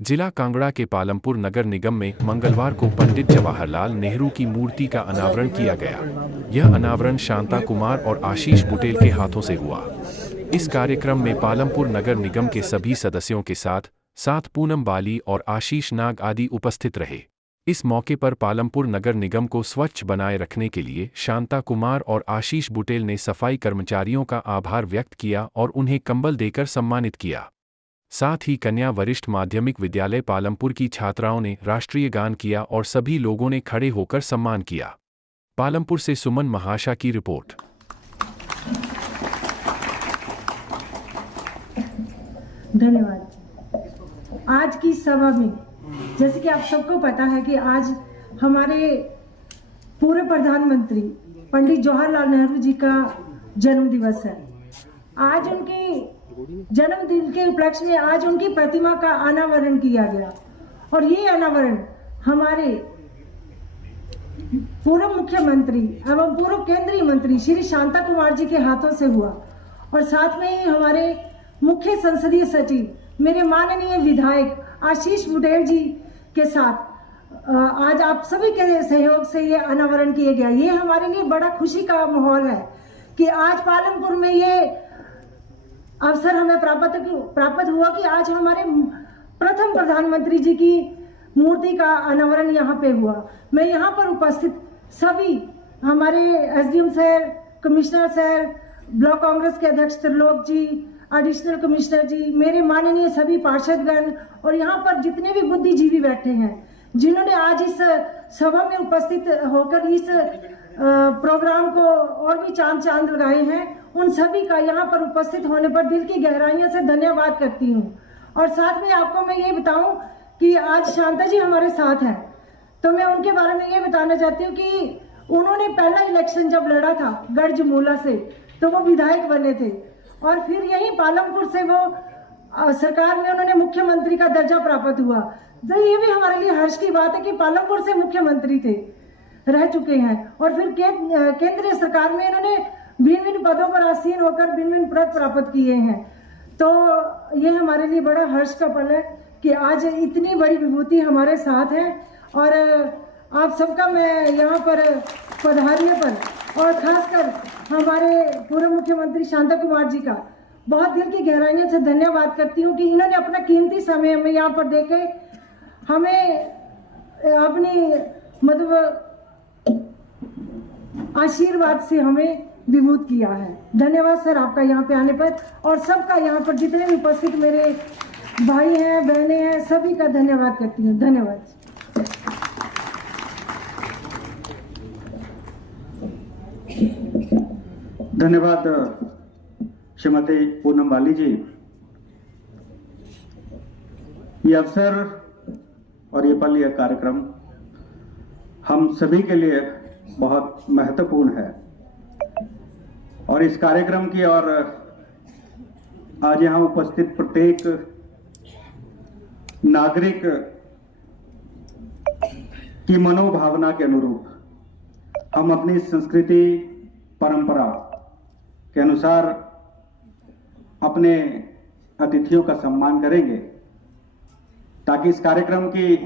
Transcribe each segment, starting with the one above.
जिला कांगड़ा के पालमपुर नगर निगम में मंगलवार को पंडित जवाहरलाल नेहरू की मूर्ति का अनावरण किया गया। यह अनावरण शांता कुमार और आशीष बुटेल के हाथों से हुआ। इस कार्यक्रम में पालमपुर नगर निगम के सभी सदस्यों के साथ पूनम बाली और आशीष नाग आदि उपस्थित रहे। इस मौके पर पालमपुर नगर निगम को स्वच्छ बनाए रखने के लिए शांता कुमार और आशीष बुटेल ने सफाई कर्मचारियों का आभार व्यक्त किया और उन्हें कंबल देकर सम्मानित किया। साथ ही कन्या वरिष्ठ माध्यमिक विद्यालय पालमपुर की छात्राओं ने राष्ट्रीय गान किया और सभी लोगों ने खड़े होकर सम्मान किया। पालमपुर से सुमन महाशा की रिपोर्ट। धन्यवाद। आज की सभा में जैसे कि आप सबको पता है कि आज हमारे पूर्व प्रधानमंत्री पंडित जवाहरलाल नेहरू जी का जन्म दिवस है। आज उनके जन्मदिन के उपलक्ष्य में आज उनकी प्रतिमा का अनावरण किया गया और ये अनावरण हमारे पूर्व मुख्यमंत्री एवं पूर्व केंद्रीय मंत्री श्री शांता कुमार जी के हाथों से हुआ और साथ में ही हमारे मुख्य संसदीय सचिव मेरे माननीय विधायक आशीष बुटेल जी के साथ आज आप सभी के सहयोग से ये अनावरण किया गया। ये हमारे लिए बड़ा खुशी का माहौल है कि आज पालमपुर में ये अवसर हमें प्राप्त हुआ कि आज हमारे प्रथम प्रधानमंत्री जी की मूर्ति का अनावरण यहाँ पे हुआ। मैं यहाँ पर उपस्थित सभी हमारे SDM sir, commissioner sir, block Congress के अध्यक्ष त्रिलोक जी, एडिशनल कमिश्नर जी, मेरे माननीय सभी पार्षदगण और यहाँ पर जितने भी बुद्धिजीवी बैठे हैं जिन्होंने आज इस सभा में उपस्थित होकर इस प्रोग्राम को और भी चांद लगाए हैं, उन सभी का यहाँ पर उपस्थित होने पर दिल की गहराइयों से धन्यवाद करती हूँ। और साथ में आपको मैं ये बताऊं कि आज शांता जी हमारे साथ हैं, तो मैं उनके बारे में ये बताना चाहती हूँ कि उन्होंने पहला इलेक्शन जब लड़ा था गढ़जमूला से तो वो विधायक बने थे और फिर यहीं पालमपुर से वो सरकार में उन्होंने मुख्यमंत्री का दर्जा प्राप्त हुआ। तो ये भी हमारे लिए हर्ष की बात है कि पालमपुर से मुख्यमंत्री रह चुके हैं और फिर केंद्रीय सरकार में इन्होंने भिन्न भिन्न पदों पर आसीन होकर भिन्न भिन्न पद प्राप्त किए हैं। तो ये हमारे लिए बड़ा हर्ष का पल है कि आज इतनी बड़ी विभूति हमारे साथ है और आप सबका मैं यहाँ पर पधारने पर और खासकर हमारे पूर्व मुख्यमंत्री शांता कुमार जी का बहुत दिल की गहराइयों से धन्यवाद करती हूँ कि इन्होंने अपना कीमती समय हमें यहाँ पर देके हमें अपनी मतलब आशीर्वाद से हमें विभूत किया है। धन्यवाद सर आपका यहाँ पे आने पर और सबका यहाँ पर जितने भी उपस्थित मेरे भाई हैं, बहनें हैं, सभी का धन्यवाद करती हूँ। धन्यवाद। धन्यवाद श्रीमती पूनम बाली जी। ये अवसर और ये पल, यह कार्यक्रम हम सभी के लिए बहुत महत्वपूर्ण है और इस कार्यक्रम की और आज यहाँ उपस्थित प्रत्येक नागरिक की मनोभावना के अनुरूप हम अपनी संस्कृति परंपरा के अनुसार अपने अतिथियों का सम्मान करेंगे ताकि इस कार्यक्रम की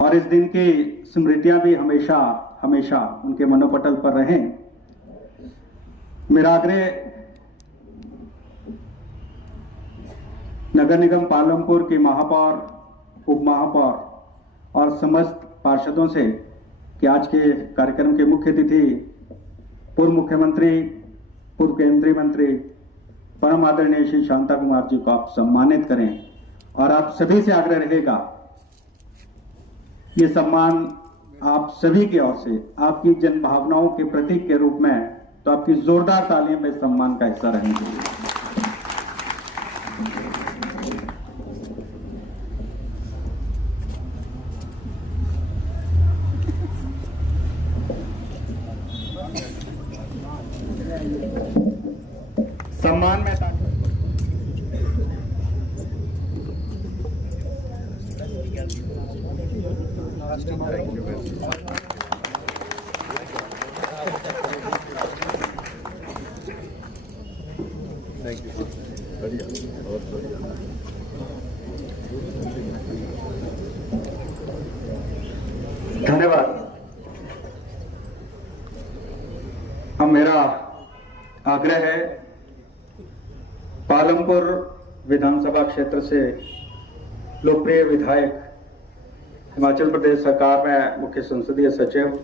और इस दिन की स्मृतियां भी हमेशा हमेशा उनके मनोपटल पर रहें। मेरा आग्रह नगर निगम पालमपुर की महापौर, उप महापौर और समस्त पार्षदों से कि आज के कार्यक्रम के मुख्य अतिथि पूर्व मुख्यमंत्री, पूर्व केंद्रीय मंत्री परम आदरणीय श्री शांता कुमार जी को आप सम्मानित करें और आप सभी से आग्रह रहेगा ये सम्मान आप सभी की ओर से आपकी जन भावनाओं के प्रतीक के रूप में, तो आपकी जोरदार तालियों में सम्मान का हिस्सा रहने चाहिए। सम्मान में थैंक यू। बढ़िया, बहुत बढ़िया। धन्यवाद। अब मेरा आग्रह है, पालमपुर विधानसभा क्षेत्र से लोकप्रिय विधायक, हिमाचल प्रदेश सरकार में मुख्य संसदीय सचिव,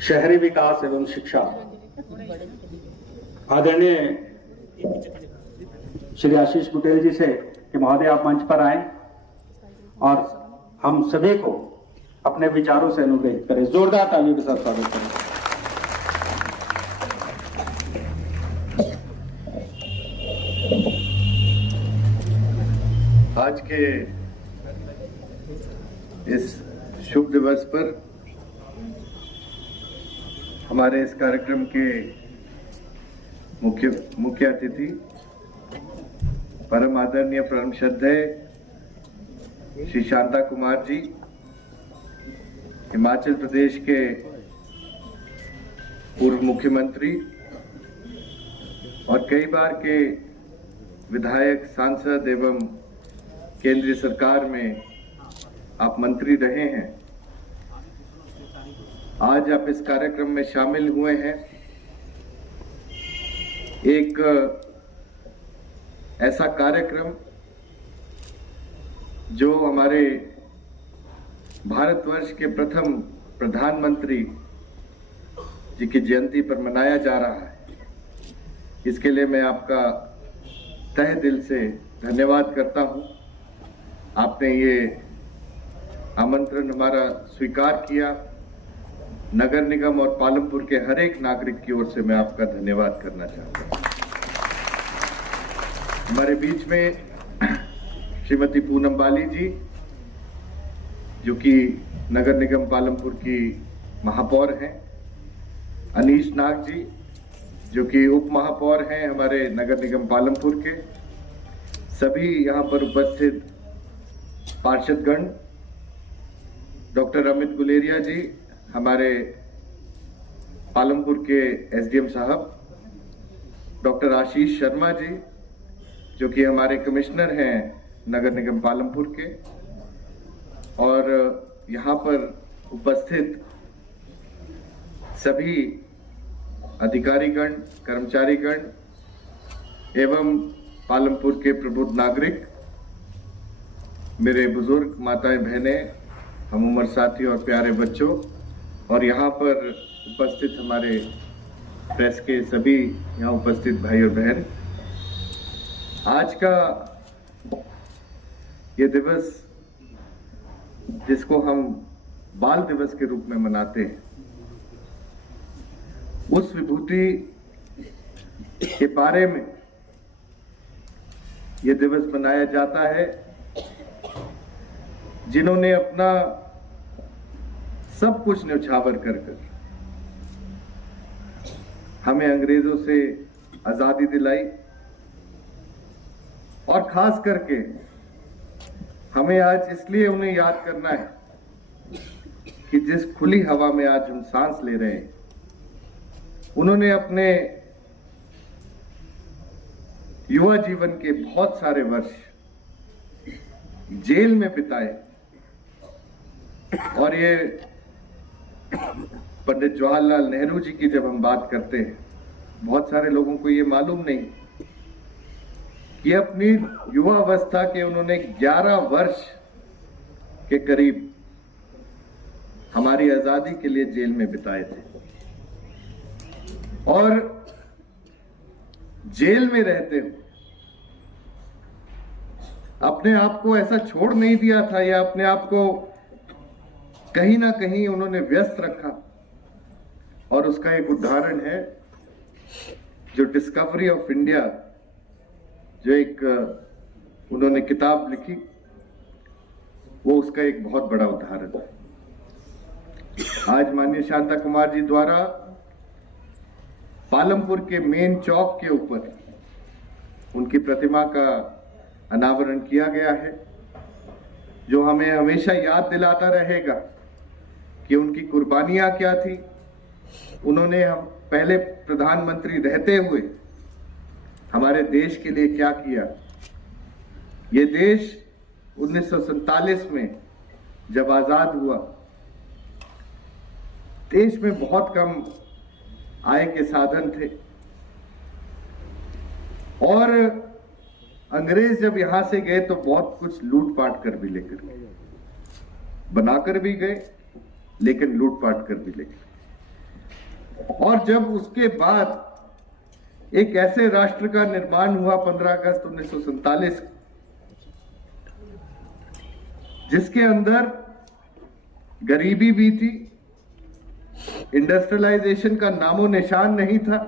शहरी विकास एवं शिक्षा, आदरणीय श्री आशीष बुटेल जी से कि महोदय आप मंच पर आए और हम सभी को अपने विचारों से अनुग्रहित करें। जोरदार तालियों के साथ स्वागत करें। आज के इस शुभ दिवस पर हमारे इस कार्यक्रम के मुख्य अतिथि परम आदरणीय परम श्रद्धेय श्री शांता कुमार जी, हिमाचल प्रदेश के पूर्व मुख्यमंत्री और कई बार के विधायक, सांसद एवं केंद्रीय सरकार में आप मंत्री रहे हैं। आज आप इस कार्यक्रम में शामिल हुए हैं। एक ऐसा कार्यक्रम जो हमारे भारतवर्ष के प्रथम प्रधानमंत्री जी की जयंती पर मनाया जा रहा है। इसके लिए मैं आपका तहे दिल से धन्यवाद करता हूं। आपने ये आमंत्रण हमारा स्वीकार किया। नगर निगम और पालमपुर के हर एक नागरिक की ओर से मैं आपका धन्यवाद करना चाहता हूं। हमारे बीच में श्रीमती पूनम बाली जी, जो कि नगर निगम पालमपुर की महापौर हैं, अनीश नाग जी, जो कि उप महापौर हैं हमारे नगर निगम पालमपुर के, सभी यहाँ पर उपस्थित पार्षदगण, डॉक्टर अमित गुलेरिया जी, हमारे पालमपुर के एसडीएम साहब, डॉक्टर आशीष शर्मा जी, जो कि हमारे कमिश्नर हैं नगर निगम पालमपुर के, और यहाँ पर उपस्थित सभी अधिकारीगण, कर्मचारीगण एवं पालमपुर के प्रबुद्ध नागरिक, मेरे बुजुर्ग माताएं, बहनें, हम उम्र साथी और प्यारे बच्चों, और यहाँ पर उपस्थित हमारे प्रेस के सभी यहाँ उपस्थित भाई और बहन। आज का ये दिवस, जिसको हम बाल दिवस के रूप में मनाते हैं, उस विभूति के बारे में ये दिवस मनाया जाता है जिन्होंने अपना सब कुछ न्यौछावर कर हमें अंग्रेजों से आजादी दिलाई, और खास करके हमें आज इसलिए उन्हें याद करना है कि जिस खुली हवा में आज हम सांस ले रहे हैं, उन्होंने अपने युवा जीवन के बहुत सारे वर्ष जेल में बिताए। और ये पंडित जवाहरलाल नेहरू जी की जब हम बात करते हैं, बहुत सारे लोगों को ये मालूम नहीं कि अपनी युवा अवस्था के उन्होंने 11 वर्ष के करीब हमारी आजादी के लिए जेल में बिताए थे, और जेल में रहते हुए अपने आप को ऐसा छोड़ नहीं दिया था, या अपने आप को कहीं ना कहीं उन्होंने व्यस्त रखा। और उसका एक उदाहरण है जो डिस्कवरी ऑफ इंडिया, जो एक उन्होंने किताब लिखी, वो उसका एक बहुत बड़ा उदाहरण है। आज माननीय शांता कुमार जी द्वारा पालमपुर के मेन चौक के ऊपर उनकी प्रतिमा का अनावरण किया गया है, जो हमें हमेशा याद दिलाता रहेगा कि उनकी कुर्बानियां क्या थी। उन्होंने हम पहले प्रधानमंत्री रहते हुए हमारे देश के लिए क्या किया। ये देश 1947 में जब आजाद हुआ देश में बहुत कम आय के साधन थे और अंग्रेज जब यहां से गए तो बहुत कुछ लूटपाट कर भी लेकर गए, बनाकर भी गए लेकिन लूटपाट कर भी ले गए। और जब उसके बाद एक ऐसे राष्ट्र का निर्माण हुआ 15 अगस्त 1947 जिसके अंदर गरीबी भी थी, इंडस्ट्रियलाइजेशन का नामो निशान नहीं था,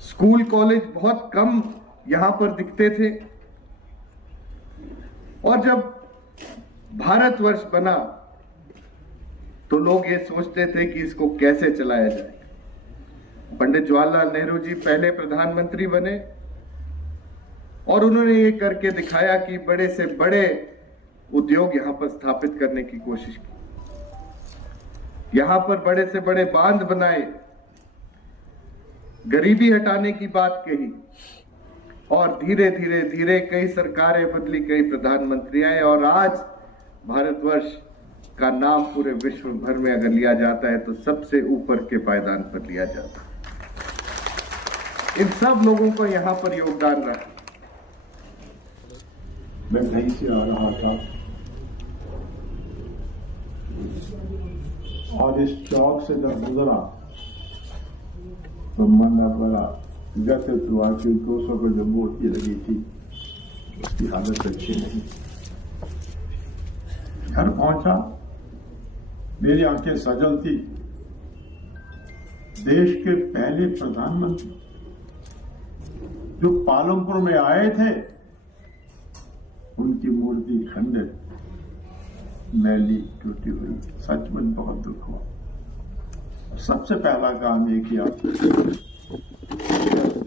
स्कूल कॉलेज बहुत कम यहां पर दिखते थे। और जब भारतवर्ष बना तो लोग ये सोचते थे कि इसको कैसे चलाया जाए। पंडित जवाहरलाल नेहरू जी पहले प्रधानमंत्री बने और उन्होंने ये करके दिखाया कि बड़े से बड़े उद्योग यहां पर स्थापित करने की कोशिश की, यहां पर बड़े से बड़े बांध बनाए, गरीबी हटाने की बात कही और धीरे धीरे धीरे कई सरकारें बदली, कई प्रधानमंत्री आए और आज भारतवर्ष का नाम पूरे विश्व भर में अगर लिया जाता है तो सबसे ऊपर के पायदान पर लिया जाता है। इन सब लोगों को यहां पर योगदान रहा। मैं कहीं से आ रहा था और इस चौक से जब गुजरा तो मन बड़ा व्यथित हुआ कि 200 पर जो मूर्ति लगी थी उसकी हालत अच्छी नहीं। घर पहुंचा, मेरी आंखें सजल थी। देश के पहले प्रधानमंत्री जो पालमपुर में आए थे उनकी मूर्ति खंडित, मैली, टूटी हुई। सच में बहुत दुख हुआ। सबसे पहला काम ये किया,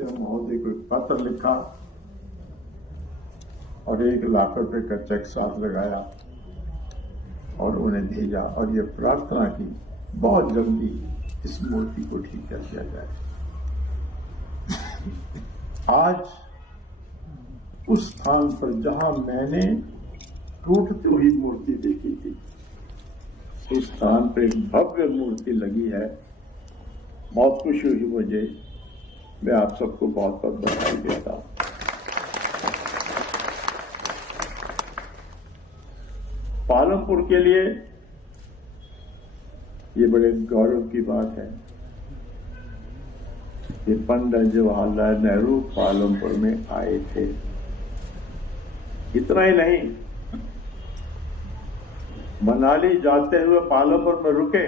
महोदय को एक पत्र लिखा और 1 लाख रुपए का चेक साथ लगाया और उन्हें भेजा और ये प्रार्थना की बहुत जल्दी इस मूर्ति को ठीक कर दिया जाए। आज उस स्थान पर जहां मैंने टूटती हुई मूर्ति देखी थी, उस स्थान पर एक भव्य मूर्ति लगी है। बहुत खुशी हुई मुझे। मैं आप सबको बहुत बहुत बधाई देता हूं। पालमपुर के लिए ये बड़े गौरव की बात है कि पंडित जवाहरलाल नेहरू पालमपुर में आए थे। इतना ही नहीं, मनाली जाते हुए पालमपुर में रुके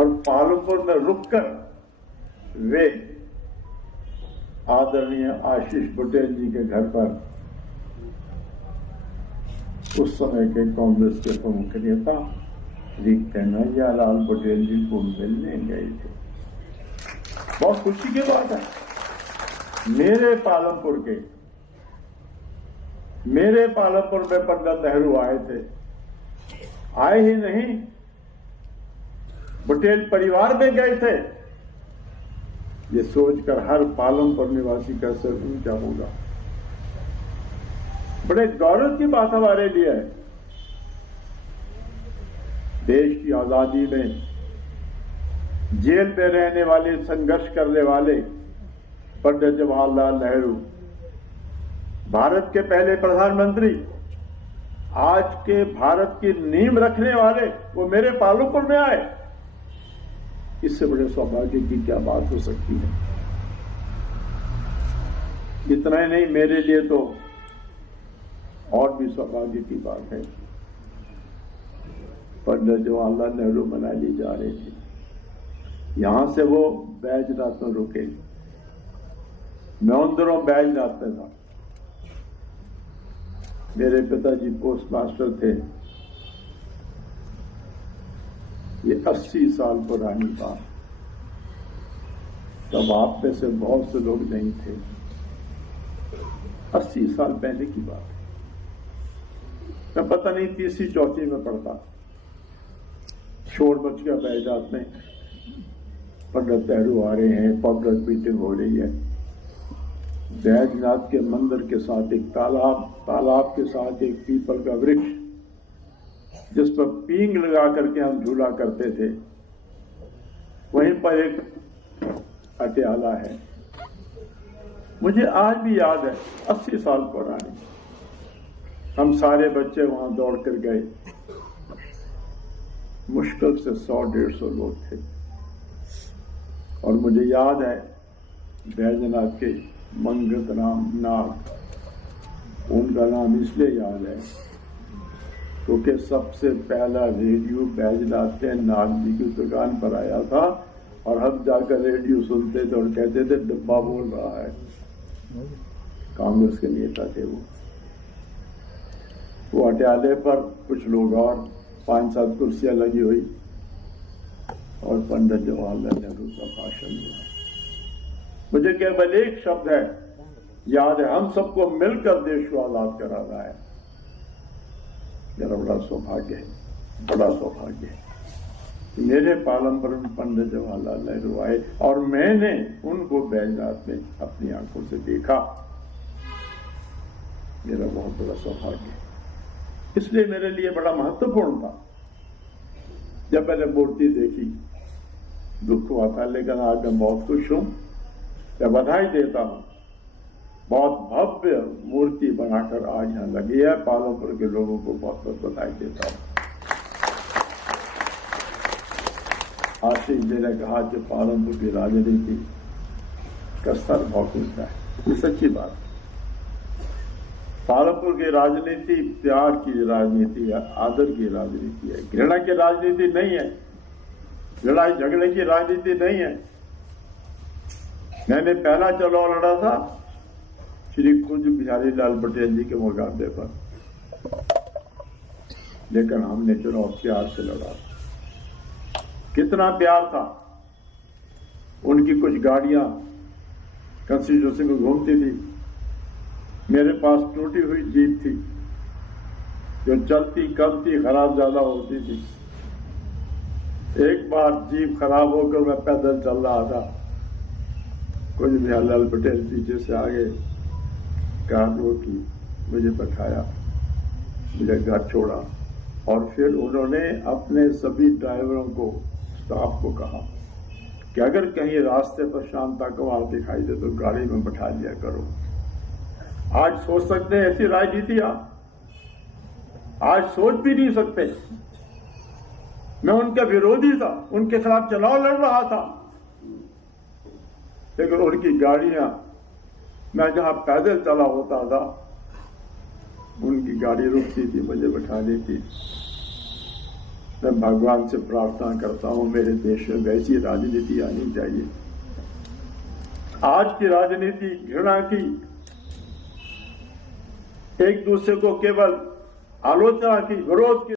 और पालमपुर में रुककर वे आदरणीय आशीष बुटेल जी के घर पर उस समय के कांग्रेस के प्रमुख नेता श्री कन्हैयालाल पटेल जी को मिलने गए थे। बहुत खुशी की बात है। मेरे पालमपुर में पंडित नेहरू आए थे। आए ही नहीं, पटेल परिवार में गए थे। ये सोचकर हर पालमपुर निवासी का सिर ऊंचा होगा। बड़े गौरव की बात हमारे लिए है। देश की आजादी में जेल में रहने वाले, संघर्ष करने वाले पंडित जवाहरलाल नेहरू, भारत के पहले प्रधानमंत्री, आज के भारत की नींव रखने वाले, वो मेरे पालमपुर में आए। इससे बड़े सौभाग्य की क्या बात हो सकती है। इतना ही नहीं, मेरे लिए तो और भी सौभाग्य की बात है। पंडित जवाहरलाल नेहरू मनाली जा रहे थे। यहां से वो बैजनाथ में रुके। मैं उन दिनों बैजनाथ में था। मेरे पिताजी पोस्ट मास्टर थे। ये 80 साल पुरानी बात। तब आप में से बहुत से लोग नहीं थे। 80 साल पहले की बात। मैं पता नहीं 3री 4री में पढ़ता। शोर मच गया बैजनाथ में। पंडित नेहरू आ रहे हैं, पब्लिक मीटिंग हो रही है। बैजनाथ के मंदिर के साथ एक तालाब के साथ एक पीपल का वृक्ष, जिस पर पींग लगा करके हम झूला करते थे, वहीं पर एक अटियाला है। मुझे आज भी याद है, 80 साल पुरानी, हम सारे बच्चे वहां दौड़ कर गए। मुश्किल से 100-150 लोग थे। और मुझे याद है बैजनाथ के मंगत राम नाग, उनका नाम इसलिए याद है क्योंकि सबसे पहला रेडियो बैजनाथ के नाग जी की दुकान पर आया था और हम जाकर रेडियो सुनते थे और कहते थे डब्बा बोल रहा है। कांग्रेस के नेता थे वो अटियाले पर कुछ लोग और 5-7 कुर्सियां लगी हुई और पंडित जवाहरलाल नेहरू का भाषण हुआ। मुझे केवल एक शब्द है याद है, हम सबको मिलकर देश को आजाद कराना है। मेरा बड़ा सौभाग्य है, बड़ा सौभाग्य है। मेरे पालमपुर में पंडित जवाहरलाल नेहरू आए और मैंने उनको बैजनाथ में अपनी आंखों से देखा। मेरा बहुत बड़ा सौभाग्य है, इसलिए मेरे लिए बड़ा महत्वपूर्ण था। जब मैंने मूर्ति देखी दुख हुआ था, लेकिन आज मैं बहुत खुश हूं, मैं बधाई देता हूं। बहुत भव्य मूर्ति बनाकर आज यहां लगी है। पालमपुर के लोगों को बहुत बहुत बधाई देता हूं। आशीष जी ने कहा कि पालमपुर की राजनीति का स्तर बहुत ऊंचा है, ये सच्ची बात है। पालमपुर की राजनीति प्यार की राजनीति है, आदर की राजनीति है, घृणा की राजनीति नहीं है, लड़ाई झगड़े की राजनीति नहीं है। मैंने पहला चुनाव लड़ा था श्री कुंज बिहारी लाल पटेल जी के मुकाबले पर, लेकिन हमने चुनाव प्यार से लड़ा। कितना प्यार था। उनकी कुछ गाड़ियां कंस्टिट्यूंसी में घूमती थी, मेरे पास टूटी हुई जीप थी जो चलती कम थी, खराब ज्यादा होती थी। एक बार जीप खराब होकर मैं पैदल चल रहा था, कुछ बिहारीलाल पटेल पीछे से आगे कार रोकी, मुझे बैठाया, मुझे घर छोड़ा और फिर उन्होंने अपने सभी ड्राइवरों को, स्टाफ को कहा कि अगर कहीं रास्ते पर शांता कुमार दिखाई दे तो गाड़ी में बैठा लिया करो। आज सोच सकते हैं ऐसी राजनीति? आज सोच भी नहीं सकते। मैं उनका विरोधी था, उनके खिलाफ चुनाव लड़ रहा था, लेकिन उनकी गाड़ियां, मैं जहां पैदल चला होता था उनकी गाड़ी रुकती थी, मुझे बैठा देती। मैं भगवान से प्रार्थना करता हूं मेरे देश में वैसी राजनीति आनी चाहिए। आज की राजनीति घृणा की, एक दूसरे को केवल आलोचना की, विरोध की